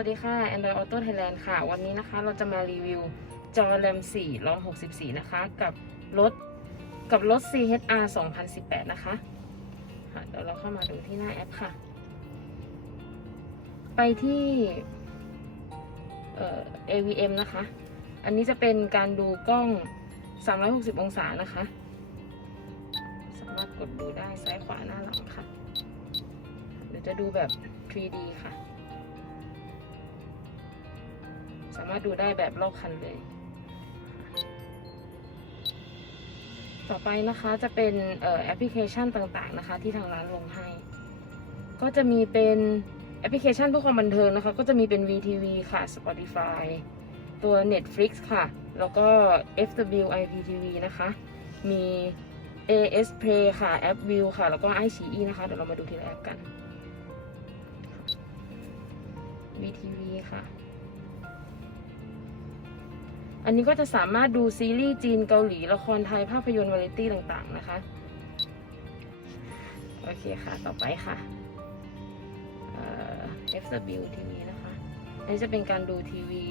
วัสดีค่ะ Android Auto Thailand ค่ะ วันนี้นะคะเราจะมารีวิวจอ RAM 4 ROM 64 นะคะ กับรถกับรถ CHR 2018 นะคะค่ะเดี๋ยวเราเข้ามาดูที่หน้าแอปค่ะ ไปที่เอ่อ AVM นะคะ อันนี้จะเป็นการดูกล้อง 360 องศานะคะ สามารถกดดูได้ซ้ายขวาหน้าหลังค่ะเดี๋ยวจะดูแบบ 3D ค่ะ สามารถดูได้แบบรอบคันเลย ต่อไปนะคะจะเป็นแอปพลิเคชันต่างๆนะคะ ที่ทางร้านลงให้ ก็จะมีเป็นแอปพลิเคชันเพื่อความบันเทิงนะคะ ก็จะมีเป็น VTV ค่ะ Spotify ตัว Netflix ค่ะ แล้วก็ FW IPTV นะคะ มี AS Play ค่ะแอป View ค่ะ แล้วก็ iQIYI นะคะ เดี๋ยวเรามาดูทีละแอปกัน VTV ค่ะ อันนี้ก็จะสามารถดูซีรีส์จีนเกาหลีละครไทยภาพยนตร์วาไรตี้ต่างๆนะคะ โอเคค่ะ ต่อไปค่ะเอ่อ FW TV นะคะ อันนี้จะเป็นการดูทีวี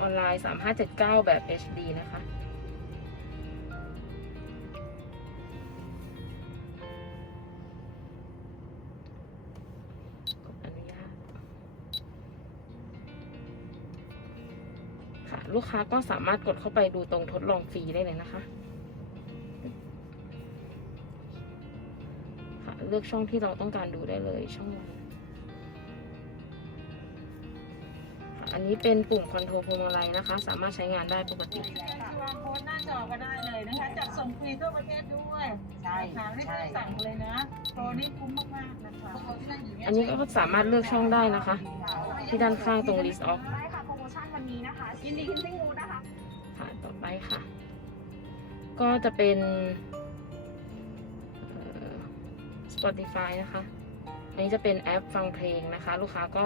ออนไลน์ 3579 แบบ HD นะคะ ลูกค้าก็สามารถกดเข้าไปดูตรงทดลองฟรีได้เลยนะคะค่ะเลือกช่องที่เราต้องการดูได้เลยช่องวันค่ะอันนี้เป็นปุ่มคอนโทรลพวงมาลัยนะคะ สามารถใช้งานได้ปกติวางโค้ดหน้าจอก็ได้เลยนะคะจัดส่งฟรีทั่วประเทศด้วยใช่ค่ะไม่ต้ใช่องสั่งเลยนะโปรนี้คุ้มมากๆนะคะอันนี้ก็สามารถเลือกช่องได้นะคะ ที่ด้านข้างตรง list off ยินดีขึ้นซิ่งูนะคะค่ะต่อไปค่ะ ก็จะเป็น Spotify นะคะ อันนี้จะเป็นแอปฟังเพลงนะคะ ลูกค้าก็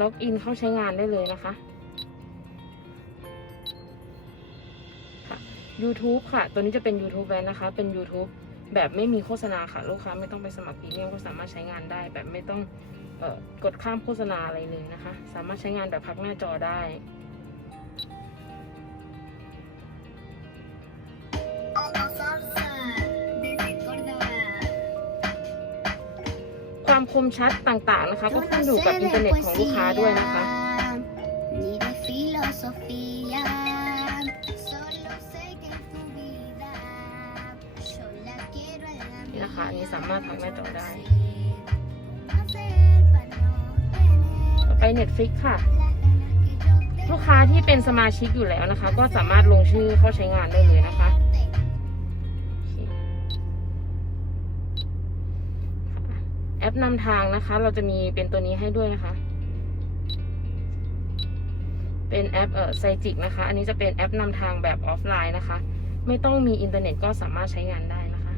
ล็อกอินเข้าใช้งานได้เลยนะคะค่ะ YouTube ค่ะ ตัวนี้จะเป็น YouTube แวนนะคะ เป็น YouTube แบบไม่มีโฆษณาค่ะ ลูกค้าไม่ต้องไปสมัครพรีเมียมก็สามารถใช้งานได้ แบบไม่ต้องออกดข้ามโฆษณาอะไรเลยนะคะ สามารถใช้งานแบบพักหน้าจอได้ ความคมชัดต่างๆนะคะ ก็ขึ้นอยู่กับอินเทอร์เน็ตของลูกค้าด้วยนะคะ นี่นะคะอันนี้สามารถพักหน้าจอได้ ต่อไป Netflix ค่ะ ลูกค้าที่เป็นสมาชิกอยู่แล้วนะคะ ก็สามารถลงชื่อเข้าใช้งานได้เลยนะคะ แอปนำทางนะคะ เราจะมีเป็นตัวนี้ให้ด้วยนะคะ เป็นแอปเอ่อไซจิกนะคะ อันนี้จะเป็นแอปนำทางแบบออฟไลน์นะคะ ไม่ต้องมีอินเทอร์เน็ตก็สามารถใช้งานได้นะคะ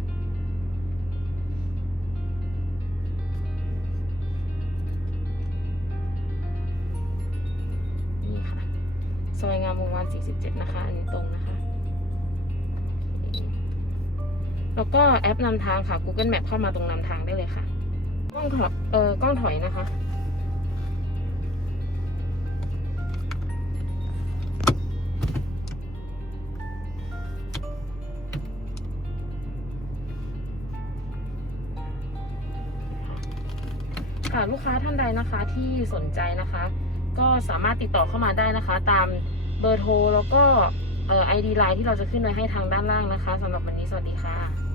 นี่ค่ะ ซอยงามวงวาน47 นะคะ อันนี้ตรงนะคะ แล้วก็แอปนำทางค่ะ Google Map เข้ามาตรงนำทางได้เลยค่ะ กล้องถอยเออกล้องถอยนะคะค่ะลูกค้าท่านใดนะคะที่สนใจนะคะ ก็สามารถติดต่อเข้ามาได้นะคะ ตามเบอร์โทรแล้วก็เอ่อ ID ไลน์ที่เราจะขึ้นไว้ให้ทางด้านล่างนะคะสำหรับวันนี้สวัสดีค่ะ